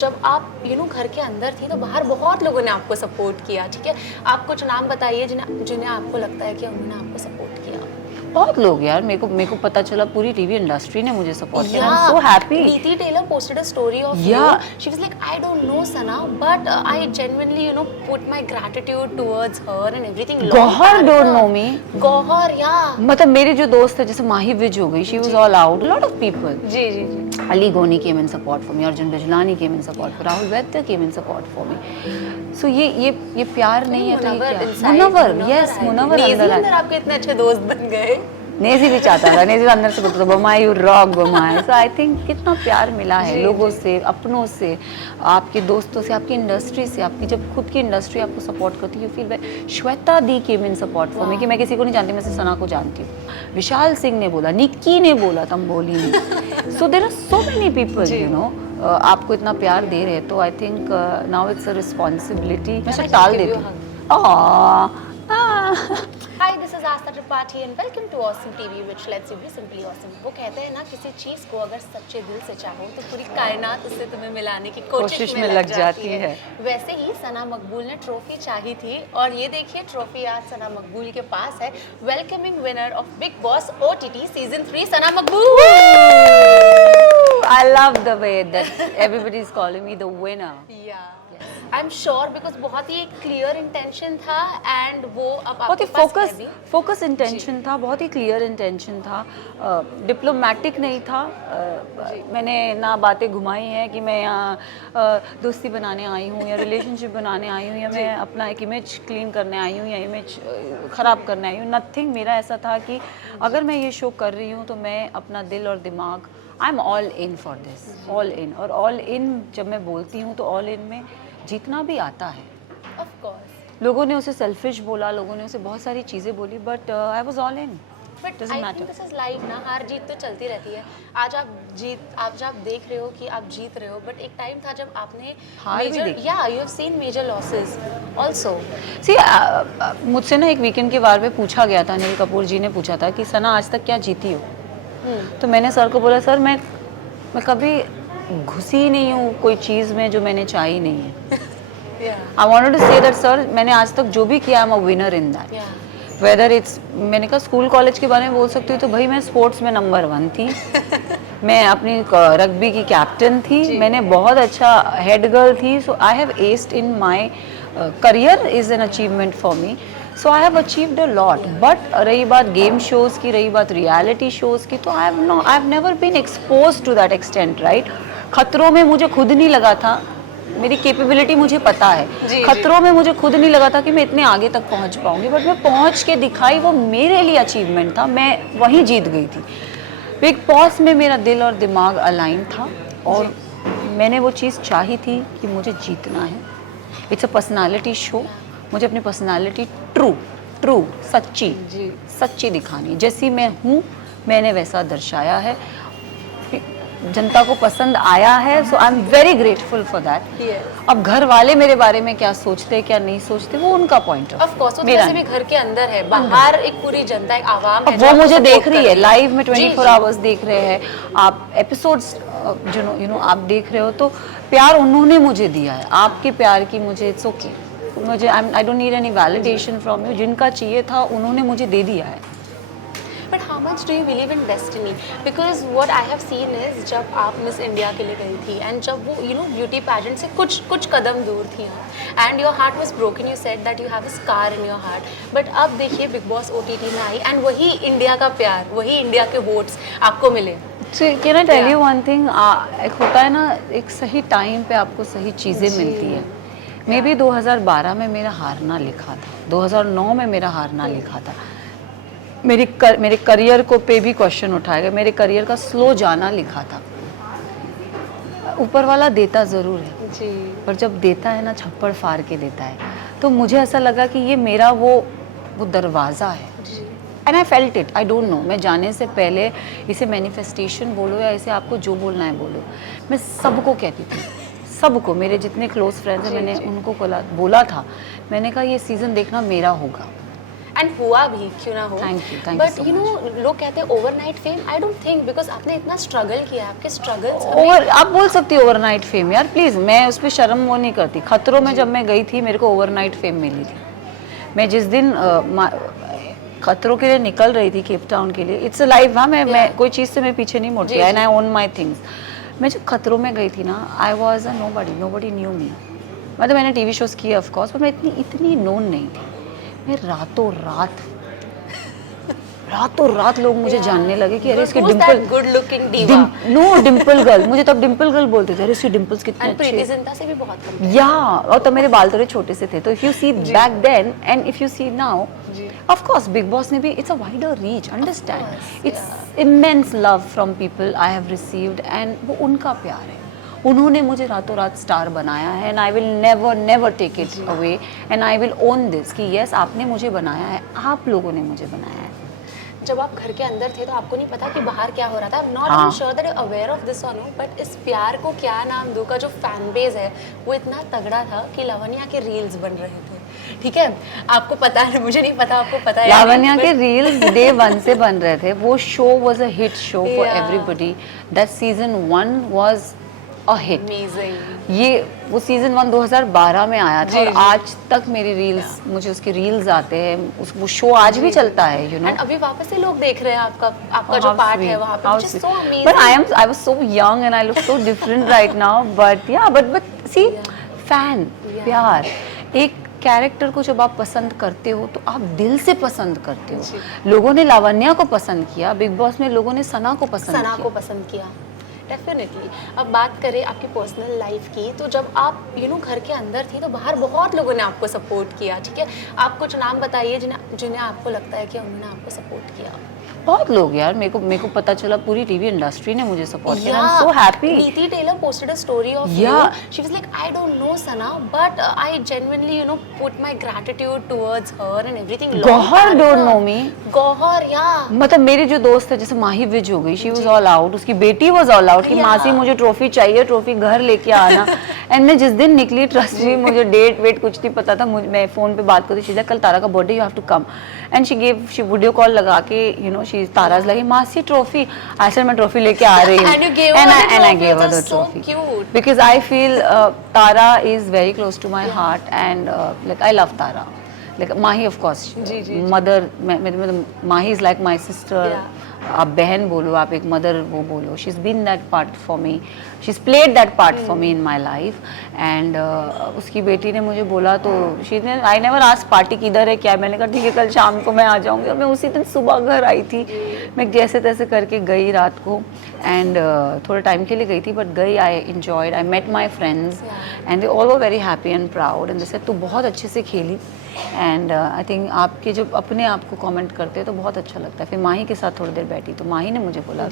जब आप घर के अंदर थी तो बाहर बहुत लोगों ने आपको सपोर्ट किया, ठीक है? आप कुछ नाम बताइए जिन्हें जिन्हें आपको लगता है कि उन्होंने आपको सपोर्ट किया। बहुत लोग यार, मेरे को पता चला पूरी टीवी इंडस्ट्री ने मुझे सपोर्ट किया। I M Yeah, so happy. Neeti Taylor posted a story of you. Yeah. She was like, I don't know Sana, but I genuinely, put my gratitude towards her and everything. Gauahar don't know me. Gauahar, yeah. मतलब मेरे जो दोस्त है, जैसे माही विज हो गई, she was all out, lot of people. जी जी जी। Ali Goni came in support for me, Arjun Bijlani came in support for, Rahul Vaidya came in support for me. So ये प्यार नहीं है तो ये क्या? मुनव्वर, yes, मुनव्वर अंदर अंदर आपके इतने अच्छे दोस्त बन गए। नेजी भी चाहता था, नेजी अंदर से बोलता था बमा यू रॉक बमा। सो आई थिंक कितना प्यार मिला है लोगों से, अपनों से, आपके दोस्तों से, आपकी इंडस्ट्री से। आपकी जब खुद की इंडस्ट्री आपको सपोर्ट करती है, you feel very. Shweta the came in support for me, कि मैं किसी को नहीं जानती, मैं सिर्फ सना को जानती हूँ। विशाल सिंह ने बोला, निक्की ने बोला, तुम बोली नहीं। So there are so many people, you know, आपको इतना प्यार दे रहे हैं, तो I think now it's a responsibility. मैं सब टाल देती हूँ। Hi, this is Asta Tripathi and welcome to Awesome TV, which lets you be simply awesome. वो कहते हैं ना, किसी चीज को अगर सच्चे दिल से चाहो तो पूरी कायनात उससे तुम्हें मिलाने की कोशिश में लग जाती है। वैसे ही सना मकबूल ने ट्रॉफी चाही थी और ये देखिए ट्रॉफी आज सना मकबूल के पास है। Welcoming winner of big boss OTT season 3, Sana Maqbool. I love the way that everybody is calling me the winner. Yeah. I'm sure because बहुत ही एक क्लियर इंटेंशन था एंड वो अब बहुत ही आपके पास है भी। फोकस इंटेंशन था, बहुत ही क्लियर इंटेंशन था, डिप्लोमेटिक नहीं था। मैंने ना बातें घुमाई हैं कि मैं यहाँ दोस्ती बनाने आई हूँ या रिलेशनशिप बनाने आई हूँ या मैं अपना एक इमेज क्लीन करने आई हूँ या इमेज ख़राब करने आई हूँ। नथिंग। मेरा ऐसा था कि अगर मैं ये शो कर रही हूँ तो मैं अपना दिल और दिमाग, I am all in for this, all in. और ऑल इन जब मैं बोलती हूँ तो ऑल इन में जीतना भी आता है। Of course. लोगों ने उसे सेल्फिश बोला, लोगों ने उसे बहुत सारी चीज़ें बोली, but I was all in. But I think this is life ना, हार जीत तो चलती रहती है। आज आप देख रहे हो कि आप जीत रहे हो, बट एक टाइम था जब आपने हार भी देखी। yeah, you have seen major losses also. सी मुझसे ना एक वीकेंड के बारे में पूछा गया था, अनिल कपूर जी ने पूछा था कि सना आज तक क्या जीती हो। तो मैंने सर को बोला, सर मैं कभी घुसी नहीं हूँ कोई चीज़ में जो मैंने चाही नहीं है। I wanted to say that sir, मैंने आज तक जो भी किया, I am a winner in that. Whether it's, मैंने कहा स्कूल कॉलेज के बारे में बोल सकती हूँ तो भाई मैं स्पोर्ट्स में नंबर 1 थी। मैं अपनी रग्बी की कैप्टन थी, मैंने बहुत अच्छा हेड गर्ल थी। So I have aced in my career is an achievement for me. So I have achieved a lot. But रही बात गेम शोज़ की, रही बात रियलिटी शोज़ की, तो I have never been expose to that extent, right. खतरों में मुझे खुद नहीं लगा था, मेरी कैपेबिलिटी मुझे पता है। खतरों में मुझे खुद नहीं लगा था कि मैं इतने आगे तक पहुंच पाऊंगी, बट मैं पहुंच के दिखाई, वो मेरे लिए अचीवमेंट था। मैं वहीं जीत गई थी। बिग बॉस में मेरा दिल और दिमाग अलाइन था और मैंने वो चीज़ चाही थी कि मुझे जीतना है। इट्स अ पर्सनालिटी शो, मुझे अपनी पर्सनालिटी ट्रू सच्ची दिखानी। जैसी मैं हूँ मैंने वैसा दर्शाया है, जनता को पसंद आया है। So I am very grateful for that. अब घर वाले मेरे बारे में क्या सोचते हैं क्या नहीं सोचते, वो उनका पॉइंट ऑफ कोर्स, वो वैसे भी घर के अंदर है, बाहर एक पूरी जनता, एक आवाम है, वो मुझे देख रही है लाइव में, 24 आवर्स देख रहे हैं। आप एपिसोड्स यू नो आप देख रहे हो, तो प्यार उन्होंने मुझे दिया है। आपके प्यार की मुझे इट्स ओके, मुझे I don't need any validation from you. जिनका चाहिए था उन्होंने मुझे दे दिया है। But how much do you believe in destiny? Because what I have seen is जब आप मिस इंडिया के लिए गई थी एंड जब वो ब्यूटी पैजेंट से कुछ कदम दूर थी and your heart was broken, you said that you have a scar in your heart. But अब देखिए बिग बॉस OTT में आई एंड वही इंडिया का प्यार, वही इंडिया के वोट्स आपको मिले। Can I tell you one thing, एक होता है ना, एक सही टाइम पे आपको सही चीज़ें मिलती है। मे बी 2012 में मेरा हारना लिखा था, 2009 में मेरा हारना लिखा था। मेरे करियर को पे भी क्वेश्चन उठाएगा, मेरे करियर का स्लो जाना लिखा था। ऊपर वाला देता ज़रूर है जी, पर जब देता है ना, छप्पड़ फाड़ के देता है। तो मुझे ऐसा लगा कि ये मेरा वो दरवाज़ा है and I felt it. I don't know, मैं जाने से पहले, इसे मैनिफेस्टेशन बोलो या इसे आपको जो बोलना है बोलो, मैं सबको कहती थी, सबको, मेरे जितने क्लोज फ्रेंड्स हैं मैंने उनको बोला था, मैंने कहा ये सीज़न देखना मेरा होगा। एंड हुआ भी, क्यों ना हो। Thank you but so you know लोग कहते हैं overnight fame, I don't think, because आपने इतना स्ट्रगल किया, आपके स्ट्रगल्स ओवर आप बोल सकती हो ओवरनाइट फेम यार प्लीज, मैं उस पर शर्म वो नहीं करती। खतरों में जब मैं गई थी मेरे को ओवरनाइट फेम मिली थी। मैं जिस दिन खतरों के लिए निकल रही थी केप टाउन के लिए, इट्स अ लाइफ, हाँ मैं कोई चीज़ से मैं पीछे नहीं मुड़ती, and I own my things. मैं जब खतरों में गई थी ना, I was a nobody new me. मतलब मैंने टीवी शोज किए ऑफ कोर्स, पर मैं इतनी नोन नहीं थी। मैं रातों रात लोग मुझे जानने लगे कि अरे इसके dimple, good looking diva, no dimple girl, मुझे तब डिंपल गर्ल बोलते थे, अरे इसके डिंपल्स कितने एंड प्रीति अच्छे। जिंटा से भी बहुत कम। या और तब मेरे बाल थोड़े छोटे से थे। तो if you see back then and if you see now, of course Bigg Boss ने भी, it's a wider reach, understand, it's immense love from people I have received, and वो उनका प्यार है। उन्होंने मुझे रातों रात स्टार बनाया है, and I will never take it away, and I will own this कि यस आपने मुझे बनाया है, आप लोगों ने मुझे बनाया है। जब आप घर के अंदर थे तो आपको नहीं पता कि बाहर क्या हो रहा था। Not even sure that you aware of this और नो, बट इस प्यार को क्या नाम दूं का जो फैन बेस है वो इतना तगड़ा था कि लावण्या के रील्स बन रहे थे। ठीक है, आपको पता है, मुझे नहीं पता आपको पता है। लावण्या के रील्स डे 1 से बन रहे थे। वो show was a hit show for everybody. That season 1 was a hit. Amazing. ये वो सीजन 1 2012 में आया था, और आज तक मेरी रील्स, मुझे उसके रील्स आते हैं, वो शो आज भी चलता है, यू नो। एंड अभी वापस से लोग देख रहे हैं आपका जो पार्ट है वहाँ पे, which is so amazing. But I was so young and I look so different right now. But yeah, but see, fan, प्यार, एक कैरेक्टर को जब आप पसंद करते हो तो आप दिल से पसंद करते हो। लोगों ने लावण्या को पसंद किया, बिग बॉस में लोगों ने सना को पसंद किया। डेफिनेटली। अब बात करें आपकी पर्सनल लाइफ की, तो जब आप घर के अंदर थी तो बाहर बहुत लोगों ने आपको सपोर्ट किया। ठीक है, आप कुछ नाम बताइए जिन्हें आपको लगता है कि उन्होंने आपको सपोर्ट किया। बहुत लोग यार, मेरे को पता चला पूरी टीवी इंडस्ट्री ने मुझे सपोर्ट किया। I am so happy. नीति Taylor posted a story of you. She was like, I don't know Sana, but I genuinely put my gratitude towards her and everything. Gauahar don't know me. Gauahar, yeah. मतलब मेरी जो दोस्त है, जैसे माही विज हो गई, she was all out, उसकी बेटी वाज ऑल आउट कि मासी मुझे ट्रॉफी चाहिए, ट्रॉफी घर लेके आना। एंड मैं जिस दिन निकली, ट्रस्ट मी, मुझे डेट वेट कुछ नहीं पता था। मैं फोन पे बात करती, शीजा कल तारा का birthday, you have to come. And she video call लगा के ताराज लगी, मासी ट्रॉफी, आई सेड मैं ट्रॉफी लेके आ रही हूँ, and I gave her the trophy because I feel Tara is very close to my heart, and like I love Tara, like Mahi of course, mother, Mahi is like my sister. आप बहन बोलो, आप एक mother वो बोलो, she is been that part for me, she is played that part for me in my life. And उसकी बेटी ने मुझे बोला तो आई नेवर आस्क पार्टी किधर है क्या है, मैंने कहा ठीक है कल शाम को मैं आ जाऊँगी। और मैं उसी दिन सुबह घर आई थी, मैं जैसे तैसे करके गई रात को, एंड थोड़े टाइम के लिए गई थी बट गई, I enjoyed, I met my friends and they all were very happy and proud, and they said तू बहुत अच्छे से खेली। एंड आई थिंक आपके जो अपने आप को कमेंट करते हैं तो बहुत अच्छा लगता है। फिर माही के साथ थोड़ी देर बैठी तो माही ने मुझे बोला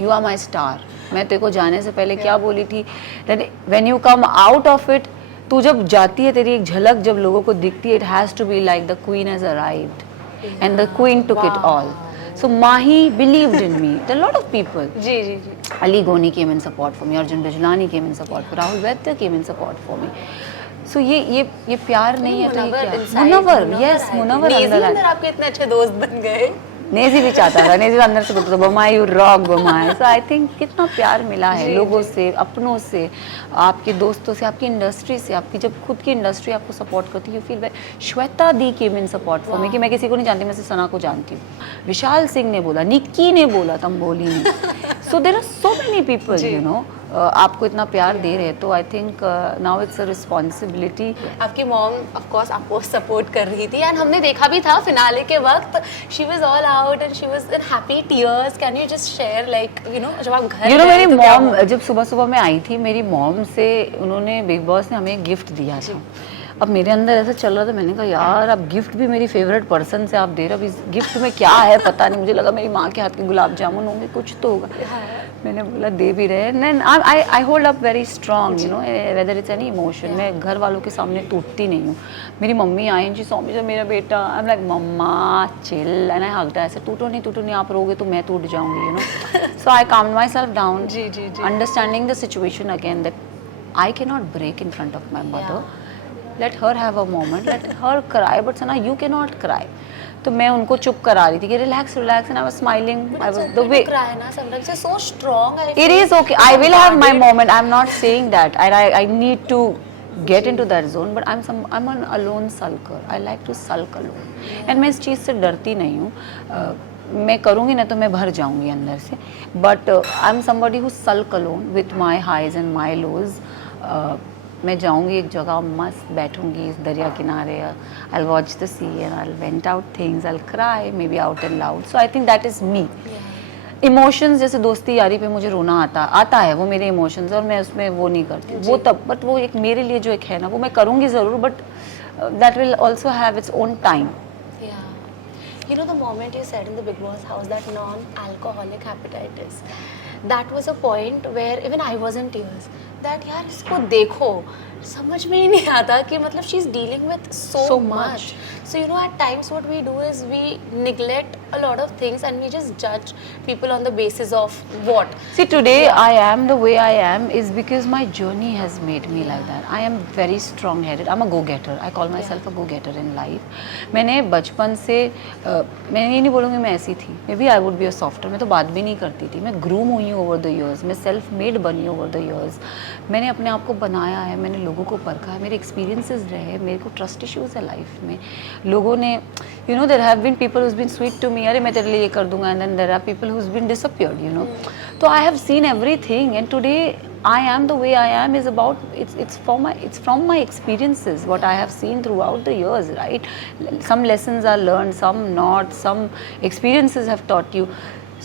यू आर माई स्टार। मैं तेरे को जाने से पहले क्या बोली थी, when you come out of it, तू जब जाती है, तेरी एक झलक जब लोगों को दिखती है, it has to be like the queen has arrived and the queen took it all. So Mahi believed in me. There are a lot of people. जी। Ali Goni came in support for me. Arjun Bijlani came in support for me. Rahul Vaidya came in support for me. So ये प्यार नहीं है तो ये क्या? Munawwar, yes, Munawwar अंदर आपके इतने अच्छे दोस्त बन गए। नेजी भी चाहता था, नेजी अंदर से बोलता था बमाई यू रॉक बमाई। सो आई थिंक कितना प्यार मिला है लोगों से, अपनों से, आपके दोस्तों से, आपकी इंडस्ट्री से। आपकी जब खुद की इंडस्ट्री आपको सपोर्ट करती है, you feel Shweta the came in support for me, कि मैं किसी को नहीं जानती, मैं सिर्फ सना को जानती हूँ। विशाल सिंह ने बोला, निक्की ने बोला, तंबोली ने। So there are so many people you know आपको इतना प्यार दे रहे हैं, तो I think now it's a responsibility. आपकी मॉम ऑफ कोर्स आपको सपोर्ट कर रही थी, एंड हमने देखा भी था फिनाले के वक्त, she was all out and she was in happy tears. Can you just share like जब आप घर मेरी मॉम जब सुबह मैं आई थी, मेरी मॉम से उन्होंने, बिग बॉस ने हमें गिफ्ट दिया था। अब मेरे अंदर ऐसा चल रहा था, मैंने कहा यार अब गिफ्ट भी मेरी फेवरेट पर्सन से आप दे रहे हो, अब इस गिफ्ट में क्या है पता नहीं, मुझे लगा मेरी माँ के हाथ के गुलाब जामुन होंगे, कुछ तो होगा। मैंने बोला दे भी रहे हैं। I hold up very strong you know whether it's any emotion. मैं घर वालों के सामने टूटती नहीं हूँ। मेरी मम्मी आई, शी सॉ मी जो मेरा बेटा, I am like mama chill, and I hugged, ऐसे टूटो नहीं आप रोगे तो मैं टूट जाऊंगी you know. So I calmed myself down, understanding the situation again that I can not break in front of my mother, let her have a moment, let her cry, but Sana you can not cry. तो मैं उनको चुप करा रही थी कि relax relax, and I was smiling. I was the way cry na sometimes is so strong. I it feel is okay. I will have my moment. I'm not saying that. I need to get into that zone, but I'm an alone sulker. I like to sulk alone. And मैं इस चीज़ से डरती नहीं हूँ. मैं करूँगी ना तो मैं भर जाऊँगी अंदर से. But I'm somebody who sulk alone with my highs and my lows. मैं जाऊँगी एक जगह, मस्त बैठूँगी इस दरिया किनारे. I'll watch the sea and I'll vent out things. I'll cry maybe out and loud. So I think that is me. Emotions जैसे दोस्ती यारी पे मुझे रोना आता है, वो मेरे इमोशंस, और मैं उसमें वो नहीं करती वो तब. बट वो एक मेरे लिए जो एक है ना, वो मैं करूँगी ज़रूर, but that will also have its own time. You know, the moment you said in the Big Boss house that non-alcoholic hepatitis, that was a point where even I was in tears. That यार इसको देखो, समझ में ही नहीं आता कि मतलब she is dealing with so much. So you know, at times what we do is we neglect a lot of things and we just judge people on the basis of what. See, today I am the way I am is because my journey has made me like that. I am very strong-headed. I'm a go-getter. I call myself a go-getter in life. मैंने बचपन से मैं ये नहीं बोलूँगी मैं ऐसी थी. Maybe I would be a softer. मैं तो बात भी नहीं करती थी. मैं groom हुई हूँ over the years. मैं self-made बनी हूँ over the years. मैंने अपने आप को बनाया है, मैंने लोगों को परखा है, मेरे एक्सपीरियंसेस रहे, मेरे को ट्रस्ट इश्यूज है लाइफ में. लोगों ने you know there have been people who's been sweet to me, अरे मैं तेरे लिए ये कर दूंगा, and then there are people who's been disappeared, you know. तो I have seen everything, and today I am the way I am is about it's from my experiences, what I have seen throughout the years, right? Some lessons are learned, some not, some experiences have taught you.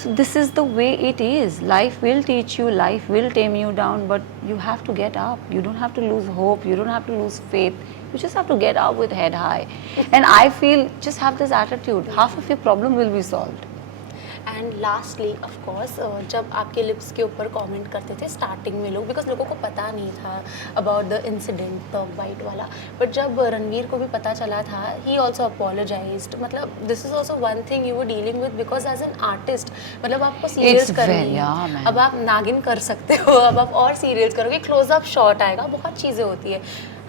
So this is the way it is. Life will teach you, life will tame you down, but you have to get up. You don't have to lose hope, you don't have to lose faith. You just have to get up with head high. And I feel just have this attitude, half of your problem will be solved. And lastly of course जब आपके lips के ऊपर comment करते थे starting में लोग, because लोगों को पता नहीं था about the incident the white वाला, बट जब रणवीर को भी पता चला था ही ऑल्सो अपोलोजाइज्ड. मतलब this is also one thing you were dealing with because as an artist, मतलब आपको सीरियल्स करनी है, अब आप नागिन कर सकते हो, अब आप और सीरियल्स करोगे, क्लोजअप शॉट आएगा, बहुत चीज़ें होती है.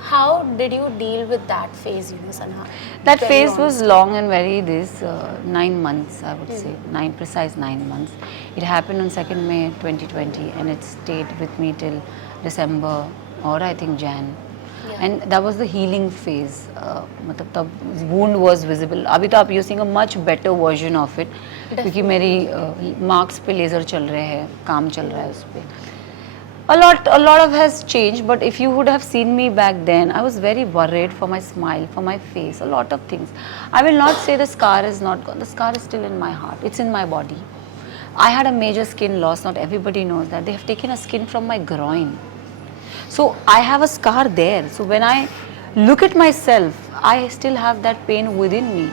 How did you deal with that phase, you know, Sana? That phase was long and very 9 months, I would say, 9 months. It happened on 2nd May 2020, and it stayed with me till December or I think Jan. And that was the healing phase. मतलब तब wound was visible. अभी तो आप you're seeing a much better version of it, क्योंकि मेरी marks पे laser चल रहे हैं, काम चल रहा है उस पे. A lot of has changed, but if you would have seen me back then, I was very worried for my smile, for my face, a lot of things. I will not say the scar is not gone. The scar is still in my heart. It's in my body. I had a major skin loss. Not everybody knows that. They have taken a skin from my groin. So I have a scar there. So when I look at myself, I still have that pain within me.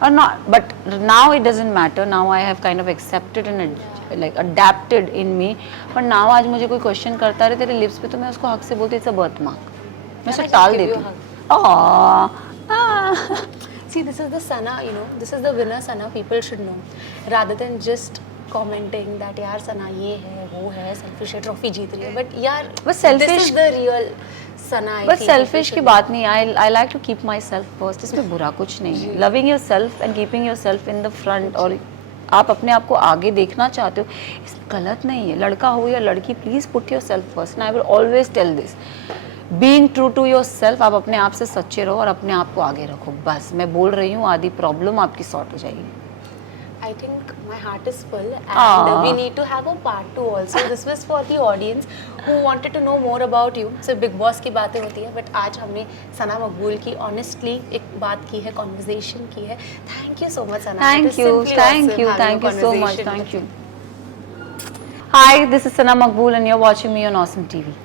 Or not, but now it doesn't matter. Now I have kind of accepted and like adapted in me. But now आज मुझे कोई question करता है तेरे lips पे, तो मैं उसको हक से बोलती इट्स अ बर्थ मार्क, मैं उसे टाल देती हूँ. See, this is the Sana, you know, this is the winner Sana people should know, rather than just commenting that यार Sana ये है वो है, selfish है, ट्रॉफी जीत रही है, but यार बस selfish, this is the real Sana. बस सेल्फिश की बात नहीं. I like to keep myself first. इसमें बुरा कुछ नहीं है. Loving yourself and keeping yourself in the front, और आप अपने आप को आगे देखना चाहते हो, इसमें गलत नहीं है. लड़का हो या लड़की, please put yourself first. I will always tell this, being true to yourself. आप अपने आप से सच्चे रहो और अपने आप को आगे रखो. बस मैं बोल रही हूँ, आधी प्रॉब्लम आपकी सॉर्ट हो जाएगी. I think my heart is full, and we need to have a part 2 also. This was for the audience who wanted to know more about you. So Big Boss की बातें होती है, but आज हमने सना मकबूल की honestly एक बात की है, conversation की है. Thank you so much, Sana. Thank you so much. Thank you. Hi, this is Sana Maqbool and you're watching me on Awesome TV.